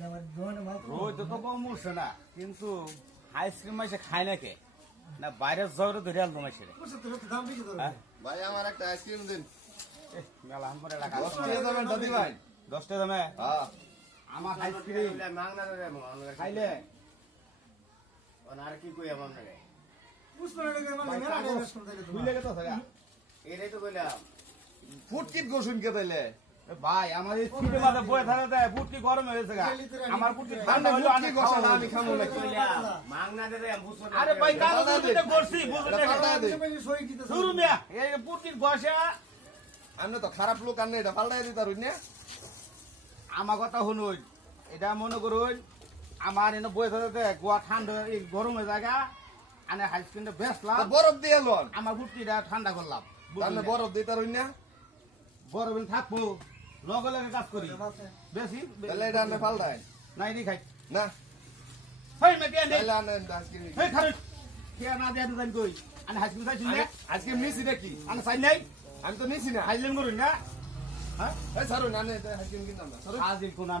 রোজ তো কম উঠছে না, কিন্তু আইসক্রিম মাসে খায় না কে না বাইরের জগরে ধরে আনতো মাসের। ভাই আমার একটা আইসক্রিম দিন। মেলা আম করে রাখা 10 টাকা দামের দাদি ভাই। 10 টাকা দামে হ্যাঁ আমার আইসক্রিম খাইলে আর কি কই আমার নাকি ভুলে গেছো সারা। এটাই তো কইলাম ফুটকিট গোসুন কে তাইলে ভাই আমার এই ফিটে মাথা বয়ে থাকে দেয় পুটকি গরম হয়েছে গা। আমার পুটকি ঠান্ডা হলো ফুটকি গোসা না আমি খামু নাকি মাংনা দে রে বুঝছো না আরে ভাই কালো দুধে করছি বুঝতে এটা পাল্টা দে। শুরু মিয়া এই পুটকির গসা আমনে তো খারাপ লোক আননে এটা পাল্টাই দিতা রইন না। আমার কথা শুনুন, এটা মনে করুন আমার এনে বয়ে থাকে গোয়া ঠান্ডা এই গরমের জায়গা আনে আইসক্রিমটা বেচলাম, বরফ দিয়ে লন আমার পুটকিটা ঠান্ডা করলাম। আমনে বরফ দিতা রইন না। বড় বিল থাকবো লগে লগে কাজ করি বেশি তাহলে এটা আমনে পাল্টাই নাই নি খাই না। হেই মে কেন তাহলে আনে আইসক্রিম হেই খারুন কে না দেয়া দিন কই আনে আইসক্রিম চাইছি না আইসক্রিম নিছি নাকি আনে চাই নাই আমি তো নিছি না। খাইলেন করুন না। হ্যাঁ এই সারুন আনে আইসক্রিম কিনতাম না সারুন। আজ কোন